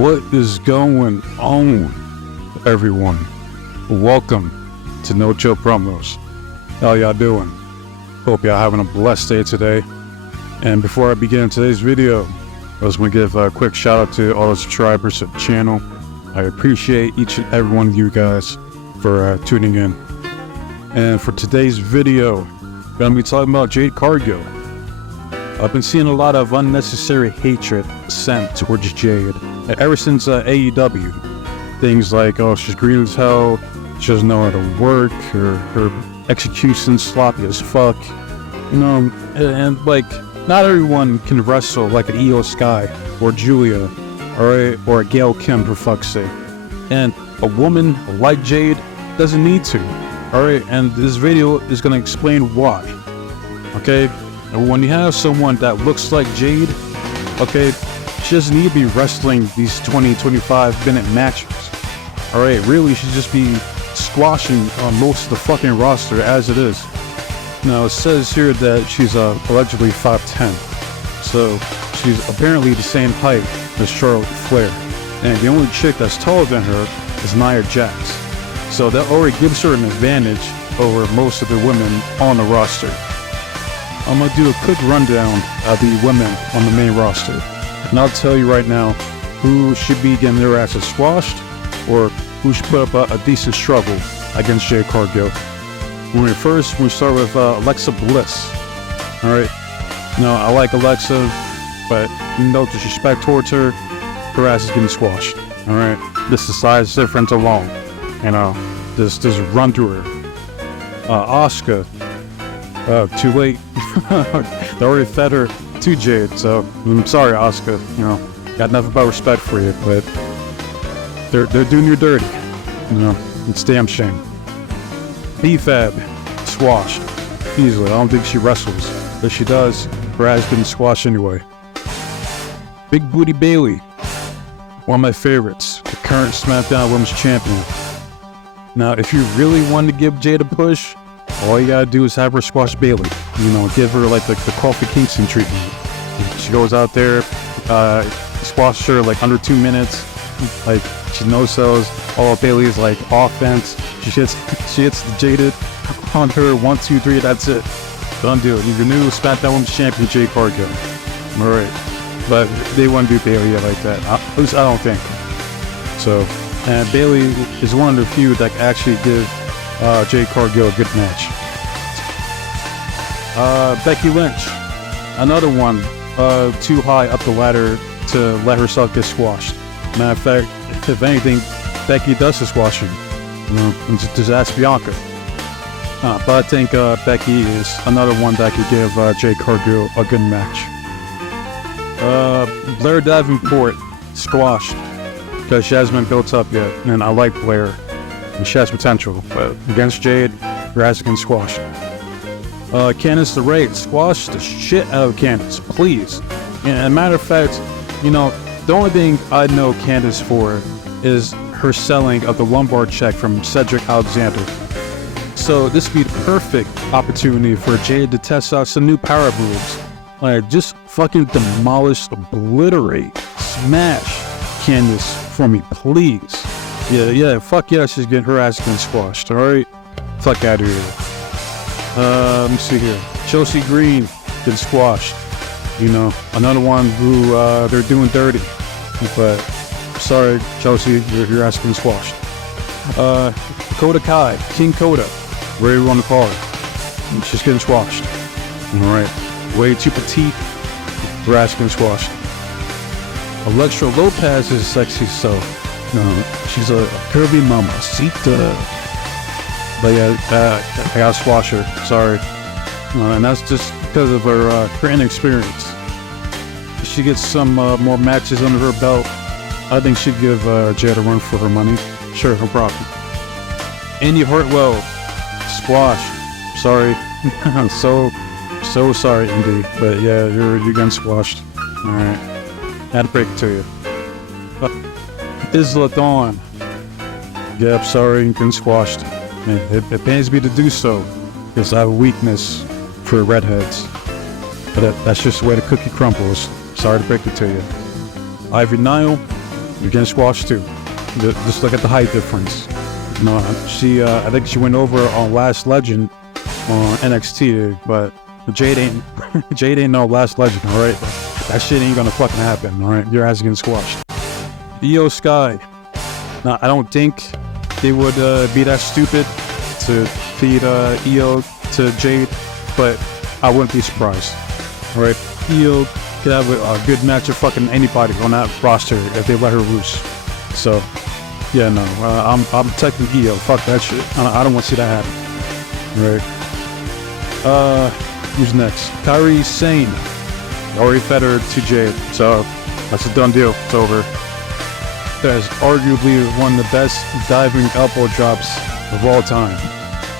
What is going on, everyone? Welcome to No Chill Promos. How y'all doing? Hope y'all having a blessed day today. And before I begin today's video, I just want to give a quick shout out to all the subscribers to the channel. I appreciate each and every one of you guys for tuning in. And for today's video, I'm going to be talking about Jade Cargill. I've been seeing a lot of unnecessary hatred sent towards Jade ever since AEW. Things like, oh, she's green as hell, she doesn't know how to work, her execution's sloppy as fuck, you know, and like, not everyone can wrestle like an Io Sky or Julia or a Gail Kim, for fuck's sake. And a woman like Jade doesn't need to. Alright, and this video is going to explain why. Okay, and when you have someone that looks like Jade, okay, she doesn't need to be wrestling these 20-25 minute matches. Alright, really, she should just be squashing most of the fucking roster as it is. Now, it says here that she's allegedly 5'10", so she's apparently the same height as Charlotte Flair, and the only chick that's taller than her is Nia Jax. So that already gives her an advantage over most of the women on the roster. I'm going to do a quick rundown of the women on the main roster, and I'll tell you right now who should be getting their asses squashed or who should put up a decent struggle against Jade Cargill. We start with Alexa Bliss. Alright, now I like Alexa, but no disrespect towards her, her ass is getting squashed. Alright, this is size difference alone. You know, just run through her. Asuka, too late. They already fed her to Jade, so I'm sorry, Asuka. You know, got nothing but respect for you, but they're doing you dirty. You know, it's damn shame. B-Fab, squashed easily. I don't think she wrestles. If she does, her ass getting squashed anyway. Big Booty Bayley, one of my favorites, the current SmackDown Women's Champion. Now, if you really want to give Jade a push, all you gotta do is have her squash Bayley. You know, give her like the Kofi Kingston treatment. She goes out there, squashes her like under 2 minutes. Like, she no-sells. All of Bayley's like offense. She hits the Jaded on her 1, 2, 3. That's it. Done deal. You're your new SmackDown Women's Champion, Jade Cargill. All right, but they wouldn't do Bayley like that. At least I don't think. So. And Bayley is one of the few that can actually give Jade Cargill a good match. Becky Lynch, another one too high up the ladder to let herself get squashed. Matter of fact, if anything, Becky does the squashing. You know, just ask Bianca. But I think Becky is another one that could give Jade Cargill a good match. Blair Davenport, squashed. Because she hasn't been built up yet, and I like Blair, and she has potential, but against Jade, her ass getting squashed. Candice LeRae, squash the shit out of Candice, please. And as a matter of fact, you know, the only thing I know Candice for is her selling of the lumbar check from Cedric Alexander. So this would be the perfect opportunity for Jade to test out some new power moves. Like, just fucking demolish, obliterate, smash Candice for me, please. Yeah, fuck yeah, she's getting her ass getting squashed, alright? Fuck out of here. Let me see here. Chelsea Green getting squashed. You know, another one who they're doing dirty. But, sorry, Chelsea, your ass getting squashed. Dakota Kai, King Coda, whatever you want to call her. She's getting squashed. Alright. Way too petite, her ass getting squashed. Elektra Lopez is sexy, so she's a curvy mamacita. But yeah, I gotta squash her. Sorry, and that's just because of her inexperience. If she gets some more matches under her belt, I think she'd give Jade a run for her money. Sure, no problem. Indy Hartwell, squash. Sorry, I'm so sorry, Indy. But yeah, you're getting squashed. All right. Had to break it to you. Isla Dawn. Yep, sorry, you've been squashed. Man, it pains me to do so, because I have a weakness for redheads. But that's just the way the cookie crumbles. Sorry to break it to you. Ivy Nile, you're getting squashed too. Just look at the height difference. No, I think she went over on Last Legend on NXT, but Jade ain't no Last Legend, all right? That shit ain't gonna fucking happen, all right? Your ass is getting squashed. Io Sky. Now, I don't think they would be that stupid to feed Io to Jade, but I wouldn't be surprised, all right? Io could have a good match with fucking anybody on that roster if they let her loose. So, yeah, no, I'm protecting Io. Fuck that shit. I don't want to see that happen. Right. Who's next? Kairi Sane. Already fed her to Jade, so that's a done deal. It's over. That is arguably one of the best diving elbow drops of all time.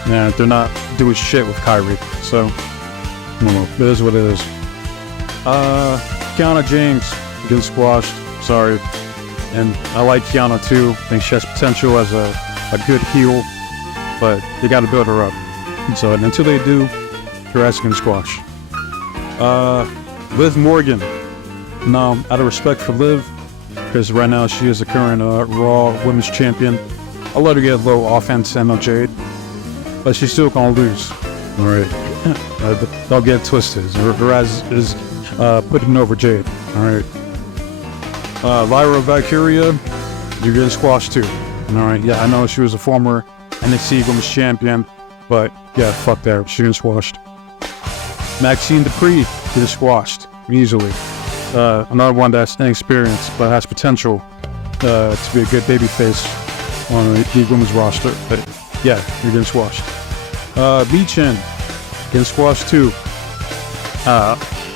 Yeah, they're not doing shit with Kairi, so I don't know. It is what it is. Kiana James getting squashed. Sorry. And I like Kiana too. I think she has potential as a good heel, but you gotta build her up. So until they do, her ass can squash. Liv Morgan. Now, out of respect for Liv, because right now she is the current Raw Women's Champion, I'll let her get a little offense and on Jade, but she's still gonna lose. Alright. Don't get it twisted. Her ass is putting over Jade. Alright. Lyra Valkyria, you're getting squashed too. Alright, yeah, I know she was a former NXT Women's Champion, but yeah, fuck that, she's getting squashed. Maxine Dupree getting squashed easily. Another one that's inexperienced but has potential to be a good babyface on the women's roster. But yeah, you're getting squashed. Michin getting squashed too.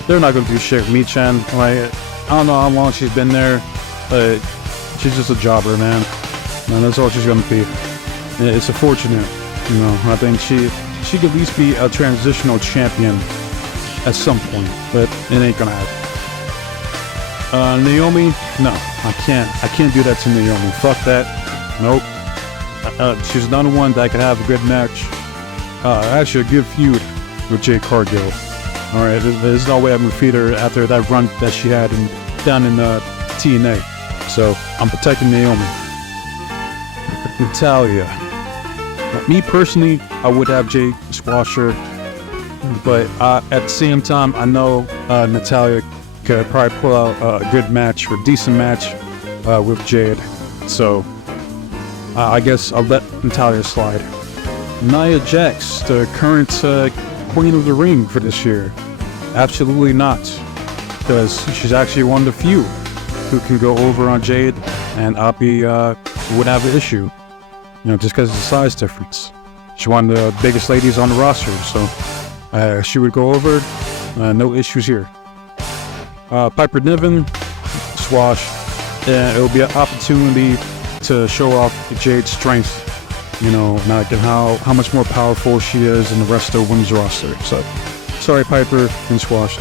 They're not gonna do shit with Michin. Like, I don't know how long she's been there, but she's just a jobber, man. And that's all she's gonna be. It's unfortunate, you know. I think she could at least be a transitional champion at some point, but it ain't gonna happen. Naomi, no, I can't do that to Naomi. Fuck that. Nope. She's another one that could have a good match. Actually, a good feud with Jade Cargill. All right, there's no way I'm gonna feed her after that run that she had down in TNA. So I'm protecting Naomi. Natalya. Me personally, I would have Jade squash her, but at the same time, I know Natalya could probably pull out a good match or decent match with Jade. So I guess I'll let Natalya slide. Nia Jax, the current Queen of the Ring for this year. Absolutely not, because she's actually one of the few who can go over on Jade, and I'll be would have an issue, you know, just because of the size difference. She's one of the biggest ladies on the roster, so she would go over. No issues here. Piper Niven, squash, and it'll be an opportunity to show off Jade's strength, you know, like and how much more powerful she is in the rest of the women's roster. So, sorry, Piper, been squashed.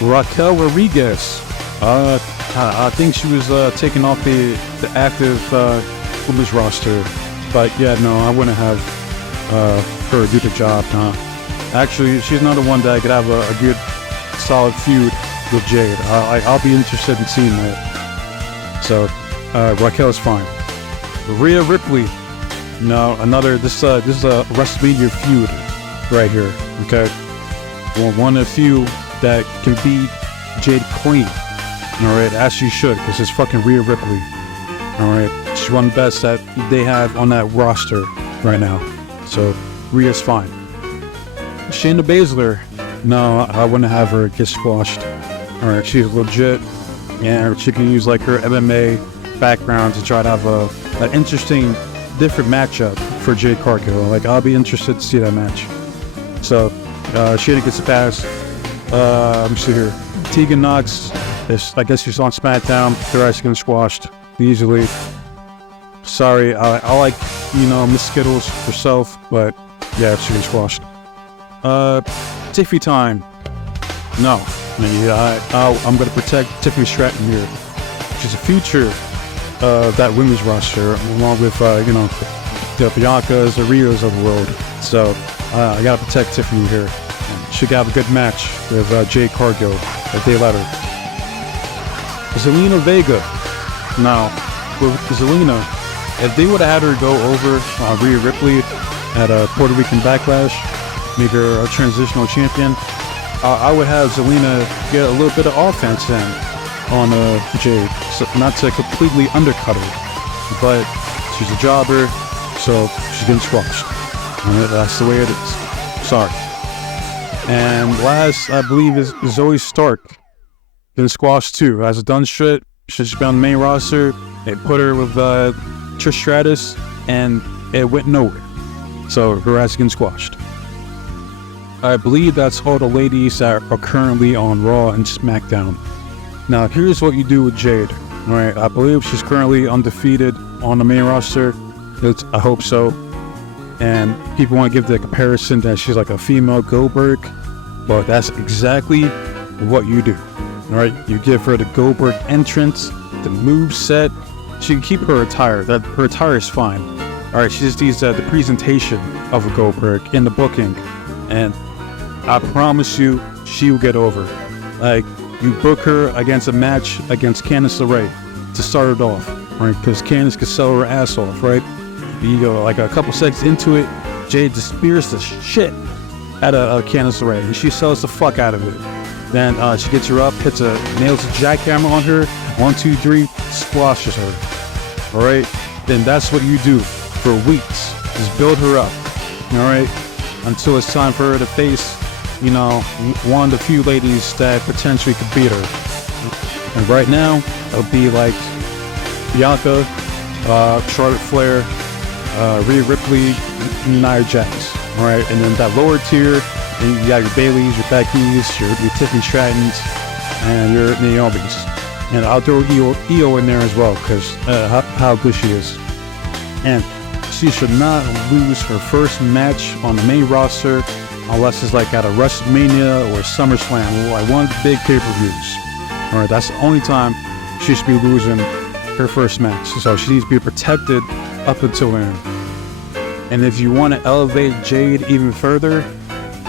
Raquel Rodriguez, I think she was taken off the active women's roster, but yeah, no, I wouldn't have her do the job. Actually, she's another one that could have a good, solid feud with Jade. I'll be interested in seeing that. So, Raquel's fine. Rhea Ripley. No, this is a WrestleMania feud right here. Okay, well, one of the few that can beat Jade clean. All right, as she should, because it's fucking Rhea Ripley. All right, she's one of the best that they have on that roster right now. So Rhea's fine. Shayna Baszler. No, I wouldn't have her get squashed. All right, she's legit, and she can use like her MMA background to try to have an interesting, different matchup for Jade Cargill. Like, I'll be interested to see that match. So, Shayna gets a pass. Let me see here. Tegan Knox, I guess she's on SmackDown. Her ass getting squashed easily. Sorry, I like, you know, Miss Skittles herself, but yeah, she's getting squashed. Tiffy time. No. I'm going to protect Tiffany Stratton here. She's a future of that women's roster, along with, you know, the Biancas, the Rios of the world. So, I got to protect Tiffany here. She could have a good match with Jade Cargill if they let her. Zelina Vega. Now, with Zelina, if they would have had her go over Rhea Ripley at a Puerto Rican Backlash, make her a transitional champion, I would have Zelina get a little bit of offense in on Jade, so not to completely undercut her, but she's a jobber, so she's getting squashed. And that's the way it is. Sorry. And last, I believe, is Zoe Stark. Getting squashed too. Has done shit. She's been on the main roster. They put her with Trish Stratus, and it went nowhere. So her ass getting squashed. I believe that's all the ladies that are currently on Raw and SmackDown. Now, here's what you do with Jade. All right, I believe she's currently undefeated on the main roster. I hope so. And people want to give the comparison that she's like a female Goldberg, but that's exactly what you do. All right, you give her the Goldberg entrance, the move set. She can keep her attire. Her attire is fine. All right, she just needs the presentation of a Goldberg in the booking, and I promise you, she will get over. Like, you book her against a match against Candice LeRae to start it off, right? Because Candice can sell her ass off, right? You go like a couple seconds into it, Jade just spears the shit out of Candice LeRae, and she sells the fuck out of it. Then she gets her up, nails a jackhammer on her, 1, 2, 3, squashes her. All right, then that's what you do for weeks. Just build her up, all right, until it's time for her to face, you know, one of the few ladies that potentially could beat her. And right now, it'll be like Bianca, Charlotte Flair, Rhea Ripley, Nia Jax. All right, and then that lower tier, and you got your Baileys, your Becky's, your Tiffany Strattons, and your Naomi's. And I'll throw Io in there as well, because how good she is. And she should not lose her first match on the main roster unless it's like at a WrestleMania or SummerSlam, like one of the big pay-per-views. All right, that's the only time she should be losing her first match. So she needs to be protected up until then. And if you want to elevate Jade even further,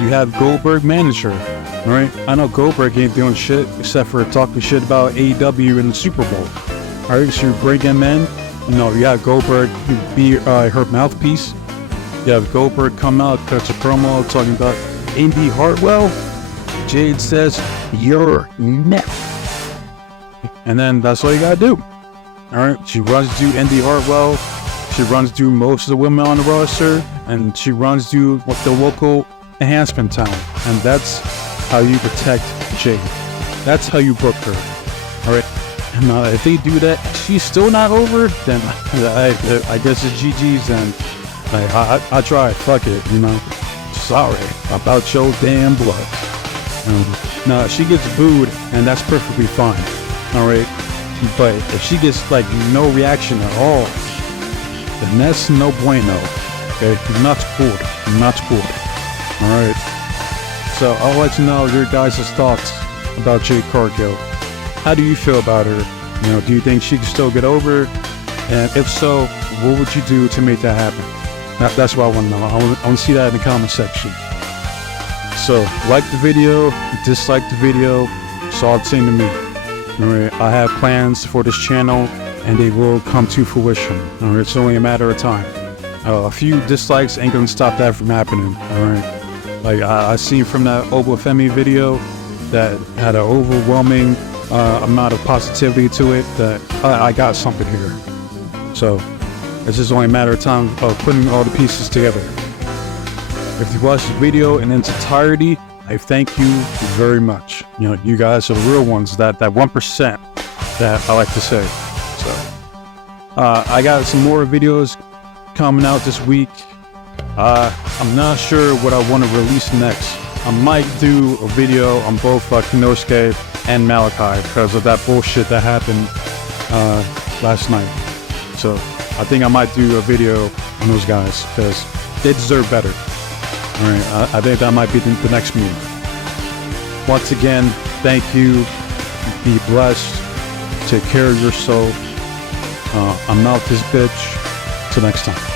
you have Goldberg manage her. All right, I know Goldberg ain't doing shit except for talking shit about AEW in the Super Bowl. All right, so you bring him in. No, you have Goldberg be her mouthpiece. You have Goldberg come out, cuts a promo talking about Indy Hartwell. Jade says, "You're next." And then that's all you gotta do. All right, she runs through Indy Hartwell. She runs through most of the women on the roster, and she runs through the local enhancement talent. And that's how you protect Jade. That's how you book her. All right. And if they do that, she's still not over, then I guess it's GG's. And I tried. Fuck it. You know. Sorry about your damn blood. No, she gets booed, and that's perfectly fine. All right. But if she gets like no reaction at all, then that's no bueno. Okay, not good. Not good. All right. So I'll let you know your guys' thoughts about Jade Cargill. How do you feel about her? You know, do you think she can still get over? And if so, what would you do to make that happen? That's what I want to know. I want to see that in the comment section. So like the video, dislike the video. It's all the same to me. All right, I have plans for this channel, and they will come to fruition. All right, it's only a matter of time. A few dislikes ain't gonna stop that from happening. All right. Like I seen from that Obafemi video that had an overwhelming amount of positivity to it, that I got something here. So it's just only a matter of time of putting all the pieces together. If you watched the video in its entirety, I thank you very much. You know, you guys are the real ones, that 1% that I like to say. So I got some more videos coming out this week. I'm not sure what I want to release next. I might do a video on both Kinosuke and Malachi because of that bullshit that happened last night. So I think I might do a video on those guys because they deserve better. Alright, I think that might be the next move. Once again, thank you. Be blessed. Take care of yourself. I'm out this bitch. Till next time.